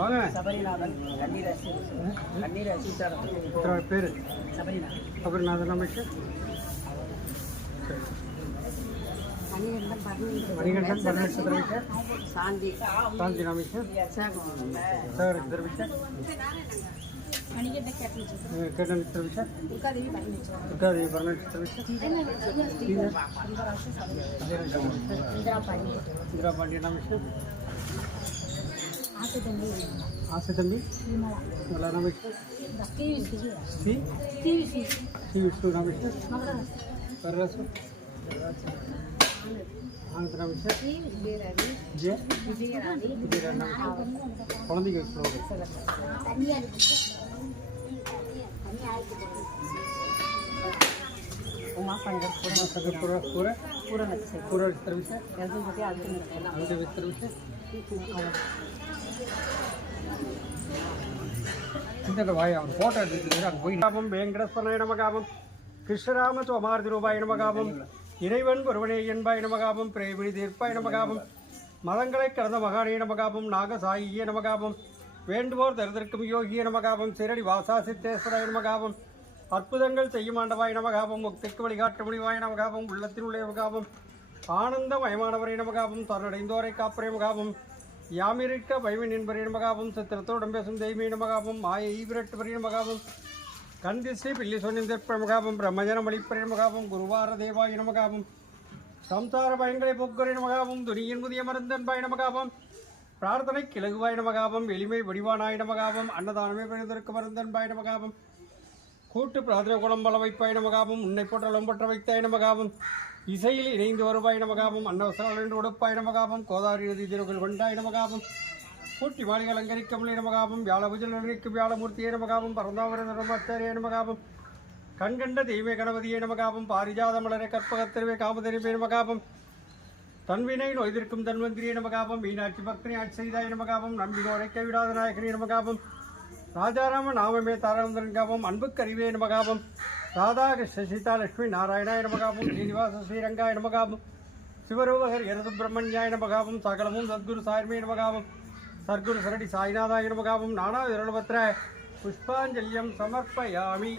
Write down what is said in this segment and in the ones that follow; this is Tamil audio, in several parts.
வாங்க பேர் சபரிநாதன் அமைச்சர் மணிகண்டன் பரமேஸ்வரர் சாந்தி அமைச்சர் சேகர் தெரிவித்தார் கேட்டன் தெரிவித்தார் துர்காதேவி பரமேஸ்வரர் இந்திரா பாண்டியன் அமைச்சர் ஆசை தம்பி நல்லா அமைச்சர் ஸ்ரீ விஷ்ணு அமைச்சர் வரராசு ஆனந்த அமைச்சர் குழந்தைங்க உமாசங்கர் பூர தெரிவித்தார் இந்த வாய் அவர் ஃபோட்டோ எடுத்துக்கிட்டு அங்கே போய் காபம் வேங்கடஸ்வரனாய நமகாபம் கிருஷ்ணராம சோமார்த்தி ரூபாய் நமகாபம் இறைவன் ஒருவனே என்பாய் நமகாபம் பிரேமினி தீர்ப்பாய் நமகாபம் மதங்களை கடந்த மகானே நமகாபம் நாகசாயிய நமகாபம் வேண்டுவோர் தருதற்கும் யோகிய நமகாபம் சிரடி வாசா சித்தேஸ்வராய நமகாபம் அற்புதங்கள் செய்யும் ஆண்டவாய் நமகாபம் முக்திக்கு வழிகாட்ட முடிவாய் நமகாபம் உள்ளத்தினுடைய நமகாபம் ஆனந்தமயமானவரை நமகாபம் தன்னடைந்தோரை காப்பரை நமகாபம் யாமிருக்க பயமின் என்பரை நமகாபம் சித்திரத்தோடம் பேசும் தெய்வீ நமகாபம் மாயை விரட்டு வரி நமகாபம் கந்திஸ்ரீ பில்லி சொன்னிந்திற்ப நமகாபம் பிரம்மஜனம் அளிப்பரை நமகாபம் குருவார தேவாய் நமகாபம் சம்சார பயங்களை போக்குறை நமகாபம் துணியின் புதிய மருந்தன்பாய் நமகாபம் பிரார்த்தனை கிழகுவாய் நமகாபம் எளிமை வடிவானாய் நமகாபம் அன்னதானமே பெறுவதற்கு மருந்தன்பாய் நமகாபம் கூட்டு பிரார்த்தனை குளம் பல வைப்பாய் நமகாபம் உன்னை போற்றலும் பற்ற வைத்தாய் நமகாபம் இசையில் இணைந்து வருவாய் நமகாபம் அன்னவசரம் உடுப்பாய் நமகாபம் கோதாரி நதி திருக்குள் கொண்டாய் நமகாபம் கூட்டி மாளிகை அலங்கரிக்கமலை நமகாபம் வியாழபுஜல் நினைக்கு வியாழமூர்த்தியே நமகாபம் பரந்தாவரே நமகாபம் கண்கண்ட தெய்வ கணபதியே நமகாபம் பாரிஜாத மலரை கற்பகத்திருவே காமதரிவே நமகாபம் தன்வினை நோய்திருக்கும் தன்வந்திரியே நமகாபம் மீனாட்சி பக்தனை ஆட்சி செய்தாய் நமகாபம் நம்பினோரை கைவிடாத நாயகனே நமகாபம் ராஜாராம நாமமே தாரகந்தரன் காபம் அன்புக்கறிவே நமகாபம் ராதாகிருஷ்ண சீதா லட்சுமி நாராயணாய நமகாபம் ஸ்ரீனிவாச ஸ்ரீரங்காய நமகாபம் சிவரூபகர் எனது பிரம்மண்யாய நமகாபம் சகலமும் சத்குரு சாயமே நமகாபம் சர்க்குரு சரடி சாய்நாதாய நமகாபம் நானா விரலபத்ர புஷ்பாஞ்சல்யம் சமர்ப்பயாமி.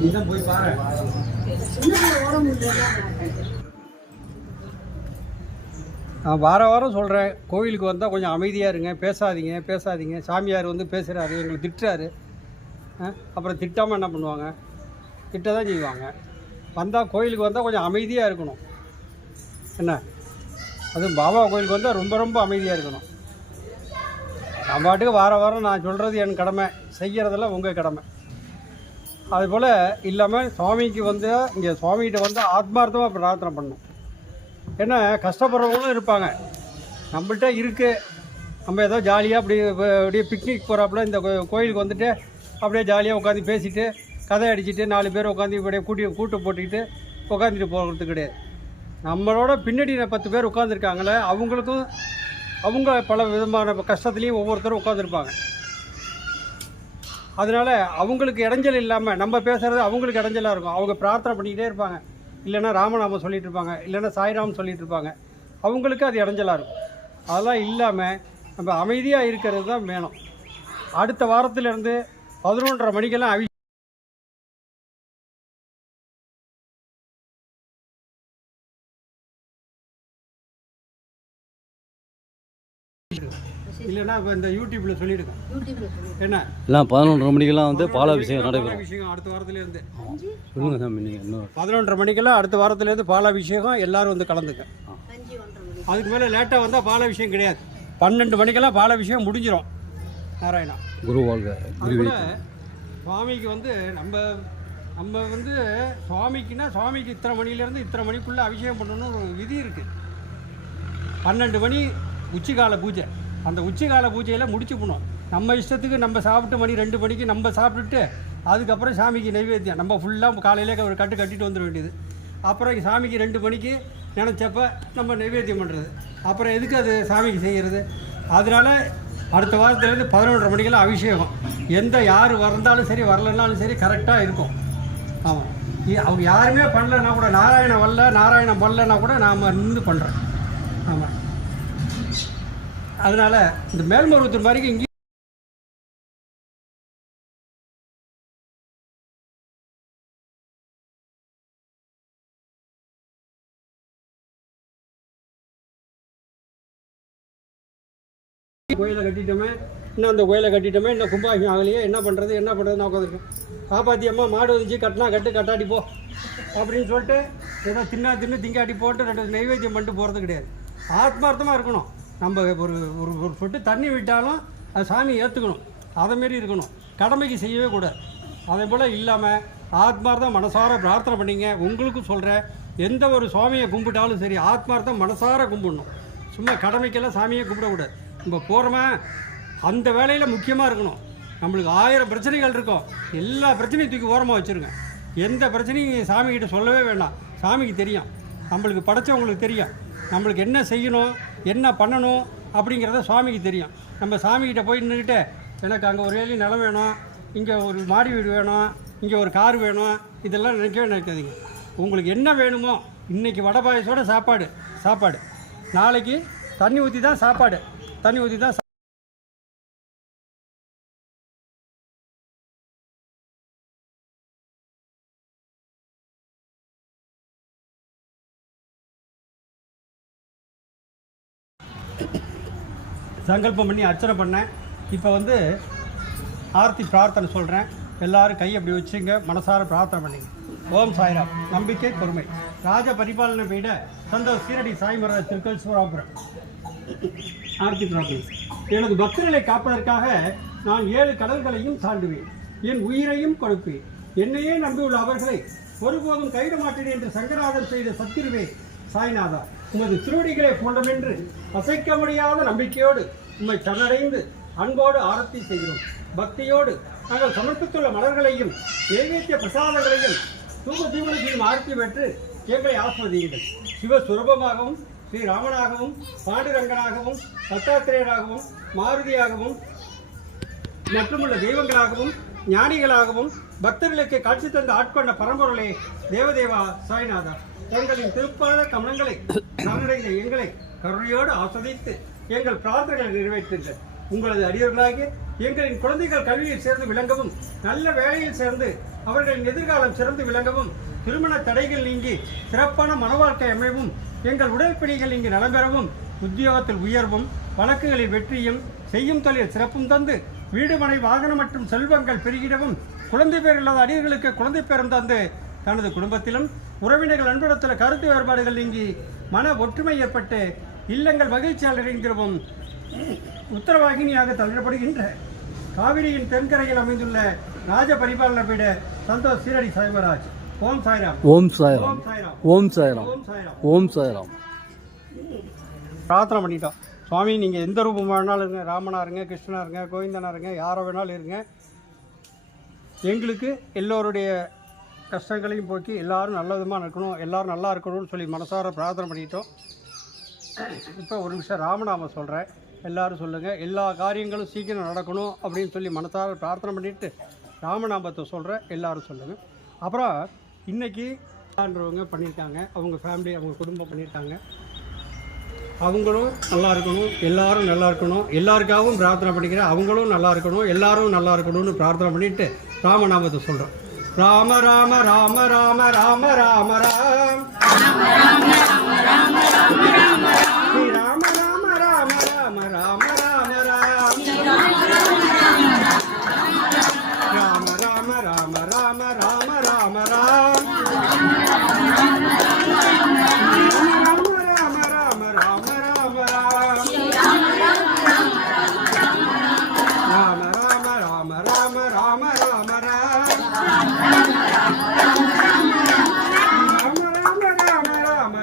நீதான் போய் பாரு. நான் வாரம் சொல்கிறேன், கோவிலுக்கு வந்தால் கொஞ்சம் அமைதியாக இருங்க, பேசாதீங்க. சாமியார் வந்து பேசுகிறாரு, எங்களை திட்டுறாரு. அப்புறம் திட்டாமல் என்ன பண்ணுவாங்க? திட்ட தான் செய்வாங்க. வந்தால் கோயிலுக்கு வந்தால் கொஞ்சம் அமைதியாக இருக்கணும். என்ன, அதுவும் பாபா கோயிலுக்கு வந்தால் ரொம்ப ரொம்ப அமைதியாக இருக்கணும். நான் பாட்டுக்கு வாரம் நான் சொல்கிறது என் கடமை, செய்கிறதெல்லாம் உங்கள் கடமை. அதுபோல் இல்லாமல் சுவாமிக்கு வந்து இங்கே சுவாமிகிட்ட வந்து ஆத்மார்த்தமாக பிரார்த்தனை பண்ணணும். ஏன்னா கஷ்டப்படுறவங்களும் இருப்பாங்க. நம்மள்கிட்ட இருக்குது, நம்ம ஏதோ ஜாலியாக அப்படியே பிக்னிக் போகிறாப்புல இந்த கோயிலுக்கு வந்துட்டு அப்படியே ஜாலியாக உட்காந்து பேசிவிட்டு கதை அடிச்சுட்டு 4 பேர் உட்காந்து இப்படியே கூட்டு போட்டுக்கிட்டு உட்காந்துட்டு போகிறது கிடையாது. நம்மளோட பின்னாடி 10 பேர் உட்காந்துருக்காங்களே, அவங்களுக்கும் அவங்க பல விதமான கஷ்டத்துலேயும் ஒவ்வொருத்தரும் உட்காந்துருப்பாங்க. அதனால் அவங்களுக்கு இடைஞ்சல் இல்லாமல் நம்ம பேசுகிறது அவங்களுக்கு இடைஞ்சலாக இருக்கும். அவங்க பிரார்த்தனை பண்ணிக்கிட்டே இருப்பாங்க, இல்லைன்னா ராமநாமம் சொல்லிகிட்டு இருப்பாங்க, இல்லைன்னா சாய்ராம் சொல்லிகிட்டு இருப்பாங்க. அவங்களுக்கு அது இடைஞ்சலாக இருக்கும். அதெல்லாம் இல்லாமல் நம்ம அமைதியாக இருக்கிறது தான் வேணும். அடுத்த வாரத்திலேருந்து 11:30 மணிக்கெல்லாம் இல்லைன்னா இப்போ இந்த யூடியூப்பில் சொல்லிவிடுங்க. என்ன எல்லாம் 11:30 மணிக்கெல்லாம் வந்து பாலாபிஷேகம் நடைபெறும். அபிஷேகம் அடுத்த வாரத்துலேருந்து சொல்லுங்கள் சாமி. நீங்கள் இன்னும் 11:30 மணிக்கெல்லாம் அடுத்த வாரத்துலேருந்து பாலாபிஷேகம் எல்லோரும் வந்து கலந்துக்க. அதுக்கு மேலே லேட்டாக வந்தால் பாலாபிஷேகம் கிடையாது. 12 மணிக்கெல்லாம் பாலாபிஷேகம் முடிஞ்சிடும். நாராயணா குரு வாழ்க. சுவாமிக்கு வந்து நம்ம வந்து சுவாமிக்கு இத்தனை மணிலேருந்து இத்தனை மணிக்குள்ளே அபிஷேகம் பண்ணணும்னு ஒரு விதி இருக்குது. 12 மணி உச்சிகால பூஜை. அந்த உச்சிகால பூஜையில் முடிச்சுக்கணும். நம்ம இஷ்டத்துக்கு நம்ம சாப்பிட்டு 2 மணிக்கு நம்ம சாப்பிட்டுட்டு அதுக்கப்புறம் சாமிக்கு நைவேத்தியம் நம்ம ஃபுல்லாக காலையிலே ஒரு கட்டிட்டு வந்துட வேண்டியது. அப்புறம் சாமிக்கு 2 மணிக்கு நினச்சப்ப நம்ம நைவேத்தியம் பண்ணுறது. அப்புறம் எதுக்கு அது சாமிக்கு செய்கிறது? அதனால் அடுத்த வாரத்துலேருந்து 11:30 மணிக்கெல்லாம் அபிஷேகம். யார் வந்தாலும் சரி வரலன்னாலும் சரி கரெக்டாக இருக்கும். ஆமாம், அவங்க யாருமே பண்ணலன்னா கூட நாராயணம் பண்ணலன்னா கூட நாம் நின்று பண்ணுறோம். ஆமாம், அதனால் இந்த மேல்மருவத்தூர் மாதிரிக்கு இங்கே கோயிலை கட்டிட்டோமே, இன்னும் அந்த கோயிலை கட்டிட்டோமே, இன்னும் கும்பாபிஷேகம் ஆகலையே, என்ன பண்ணுறதுன்னு உட்காந்துருக்கேன். காப்பாற்றியம்மா மாடு வந்துச்சு, கட்டினா கட்டாடி போ அப்படின்னு சொல்லிட்டு ஏதோ தின்னு திங்காட்டி போட்டு 2 நைவேத்தியம் பண்ணிட்டு போகிறது கிடையாது. ஆத்மார்த்தமாக இருக்கணும். நம்ம ஒரு சொட்டு தண்ணி விட்டாலும் அது சாமி ஏற்றுக்கணும். அதேமாரி இருக்கணும். கடமைக்கு செய்யவே கூடாது. அதே போல் இல்லாமல் ஆத்மார்த்தம் மனசார பிரார்த்தனை பண்ணிங்க. உங்களுக்கும் சொல்கிறேன், எந்த ஒரு சுவாமியை கும்பிட்டாலும் சரி ஆத்மார்த்தம் மனசார கும்பிடணும். சும்மா கடமைக்கெல்லாம் சாமியை கும்பிடக்கூடாது. நம்ம போகிறோமா அந்த வேலையில் முக்கியமாக இருக்கணும். நம்மளுக்கு 1000 பிரச்சனைகள் இருக்கும், எல்லா பிரச்சனையும் தூக்கி ஓரமாக வச்சுருங்க. எந்த பிரச்சனையும் சாமிக்கிட்ட சொல்லவே வேண்டாம். சாமிக்கு தெரியும், நம்மளுக்கு படைச்சவங்களுக்கு தெரியும், நம்மளுக்கு என்ன செய்யணும் என்ன பண்ணணும் அப்படிங்கிறத சுவாமிக்கு தெரியும். நம்ம சாமிக்கிட்ட போய் நின்றுக்கிட்டு எனக்கு அங்கே ஒரு வேலையும் நிலம் வேணும், இங்கே ஒரு மாடி வீடு வேணும், இங்கே ஒரு கார் வேணும், இதெல்லாம் நினைக்காதீங்க. உங்களுக்கு என்ன வேணுமோ, இன்றைக்கி வடை பாயசோட சாப்பாடு, நாளைக்கு தண்ணி ஊற்றி தான் சாப்பாடு, தண்ணி ஊற்றி தான் சங்கல்பம் பண்ணி அர்ச்சனை பண்ணேன். இப்போ ஆர்த்தி பிரார்த்தனை சொல்கிறேன். எல்லோரும் கை அப்படி வச்சுங்க, மனசார பிரார்த்தனை பண்ணிங்க. ஓம் சாய்ராம். நம்பிக்கை பொறுமை. ராஜ பரிபாலனை பீட சந்தோஷ் சீரடி சாய் மகாராஜ் திருக்கல் சிவராபுரம். ஆர்த்தி பிரார்த்தனை. எனது பக்தர்களை காப்பதற்காக நான் 7 கடல்களையும் தாண்டுவேன், என் உயிரையும் கொடுப்பேன். என்னையே நம்பியுள்ள அவர்களை ஒருபோதும் கைவிட மாட்டேன் என்று சங்கராதன் செய்த சத்திருவே சாய்நாதா, உமது திருவடிகளை போன்றமென்று அசைக்க முடியாத நம்பிக்கையோடு உம்மை சரணடைந்து அன்போடு ஆரத்தி செய்கிறோம். பக்தியோடு நாங்கள் சமர்ப்பித்துள்ள மலர்களையும் நைவேத்திய பிரசாதங்களையும் தூப தீபனையும் ஆரத்தி பெற்று எங்களை ஆஸ்வதியுங்கள். சிவசுரூபமாகவும் ஸ்ரீராமனாகவும் பாண்டுரங்கனாகவும் தத்தாத்திரேயராகவும் மாருதியாகவும் மற்றுமுள்ள தெய்வங்களாகவும் ஞானிகளாகவும் பக்தர்களுக்கு காட்சி தந்து ஆட்கொண்ட பரம்பொருளே தேவதேவா சாய்நாதா, எங்களின் திருப்பாத கமலங்களை சரணடைந்த எங்களை கருணையோடு ஆஸ்வதித்து எங்கள் பிரார்த்தனைகளை நிறைவேற்றுங்கள். உங்களது அடியவர்களாகிய எங்களின் குழந்தைகள் கல்வியில் சேர்ந்து விளங்கவும், நல்ல வேலையில் சேர்ந்து அவர்களின் எதிர்காலம் சிறந்து விளங்கவும், திருமண தடைகள் நீங்கி சிறப்பான மனவாழ்க்கை அமைவும், எங்கள் உடல்பிணிகள் இங்கு நலம்பெறவும், உத்தியோகத்தில் உயர்வும், வழக்குகளில் வெற்றியும், செய்யும் தொழில் சிறப்பும் தந்து வீடு மனை வாகனம் மற்றும் செல்வங்கள் பெருகிடவும், குழந்தை பேர் இல்லாத அடியர்களுக்கு குழந்தை பேரும் தந்து தனது குடும்பத்திலும் உறவினர்கள் அன்புடத்தில் கருத்து வேறுபாடுகள் நீங்கி மன ஒற்றுமை ஏற்பட்டு இல்லங்கள் மகிழ்ச்சியால் நிறைந்திருவும் உத்தரவாகினியாக தள்ளப்படுகின்ற காவிரியின் தென்கரையில் அமைந்துள்ள ராஜ பரிபாலன பீட சந்தோஷ் சீரடி சாய்மராஜ். ஓம் சாய்ராம். ஓம் சாய்ராம். ஓம் சாய்ராம். ஓம் சாய்ராம். பிரார்த்தனை பண்ணிட்டோம். சுவாமி, நீங்கள் எந்த ரூபம் வேணாலும் இருங்க, ராமனாக இருங்க, கிருஷ்ணனாக இருங்க, கோவிந்தனாக இருங்க, யாரோ வேணாலும் இருங்க. எங்களுக்கு எல்லோருடைய கஷ்டங்களையும் போக்கி எல்லோரும் நல்ல விதமாக இருக்கணும், எல்லோரும் நல்லா இருக்கணும்னு சொல்லி மனசார பிரார்த்தனை பண்ணிட்டோம். இப்போ ஒரு நிமிஷம் ராமநாமம் சொல்கிறேன், எல்லோரும் சொல்லுங்கள். எல்லா காரியங்களும் சீக்கிரம் நடக்கணும் அப்படின்னு சொல்லி மனசார பிரார்த்தனை பண்ணிவிட்டு ராமநாமத்தை சொல்கிறேன், எல்லோரும் சொல்லுங்கள். அப்புறம் இன்றைக்கி ஆண்டவங்க பண்ணியிருக்காங்க, அவங்க ஃபேமிலி அவங்க குடும்பம் பண்ணியிருக்காங்க. அவங்களும் நல்லா இருக்கணும், எல்லோரும் நல்லா இருக்கணும், எல்லாருக்காகவும் பிரார்த்தனை பண்ணிக்கிறேன். அவங்களும் நல்லா இருக்கணும், எல்லோரும் நல்லா இருக்கணும்னு பிரார்த்தனை பண்ணிவிட்டு ராமநாமத்தை சொல்கிறோம். ராம ராம ராம ராம ராம ராம ராம் ஸ்ரீ ராம ராம ராம ராம ராம ராம ராம் ராம ராம ராம ராம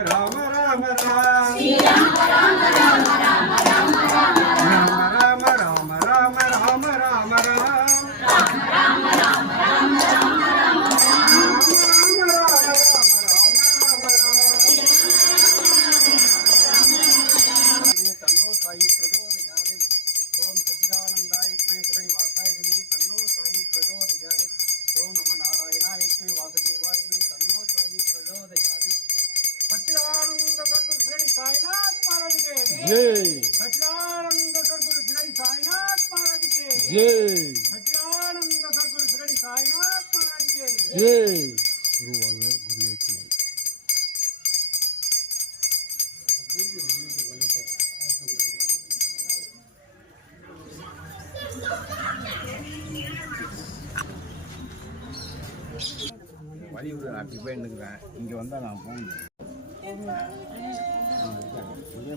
ராம ராம ராம் जय सच्चिदानंद सद्गुरु श्री साईनाथ महाराज के जय सच्चिदानंद सद्गुरु श्री साईनाथ महाराज के जय गुरु वाले गुरु एक नहीं வழி விடு நான் இப்போ நிற்கிறேன் இங்கே வந்தால் நான் போகணும்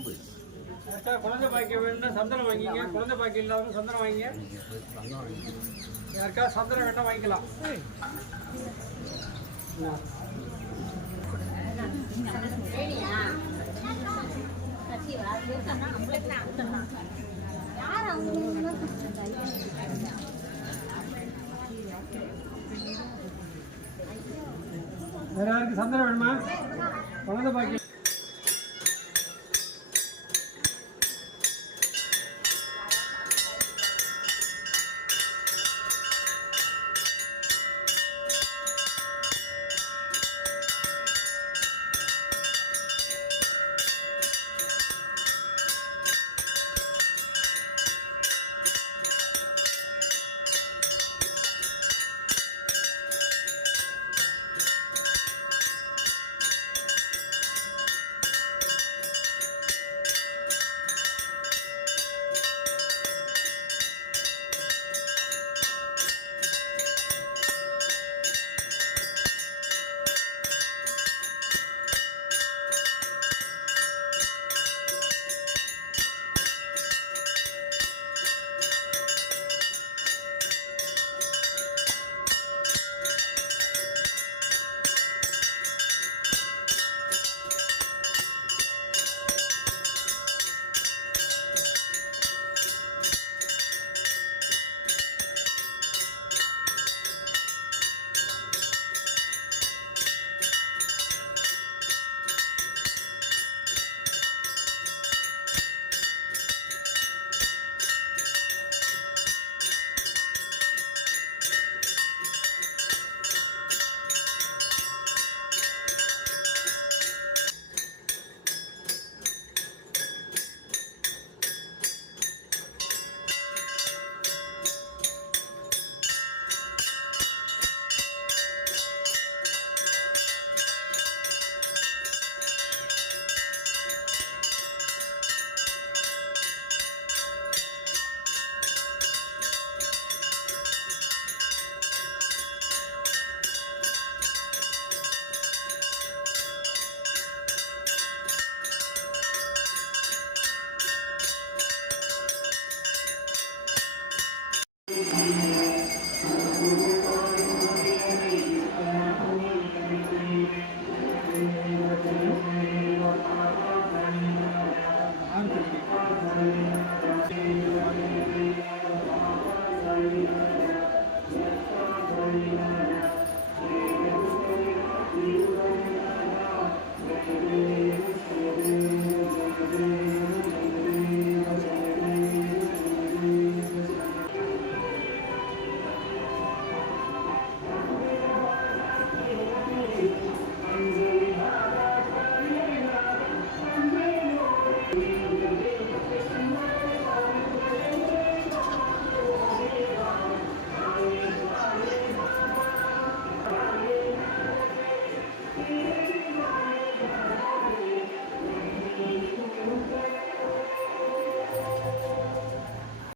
போய் குழந்தை பாக்கியம் வேணும்னா சந்தனம் வாங்கிங்க குழந்தை பாக்கியம் இல்லாதவங்க சந்தனம் வாங்கிங்க யாருக்கா சந்தனம் வேணா வாங்கிக்கலாம் வேற யாருக்கு சந்தனம் வேணுமா குழந்தை பாக்கியம்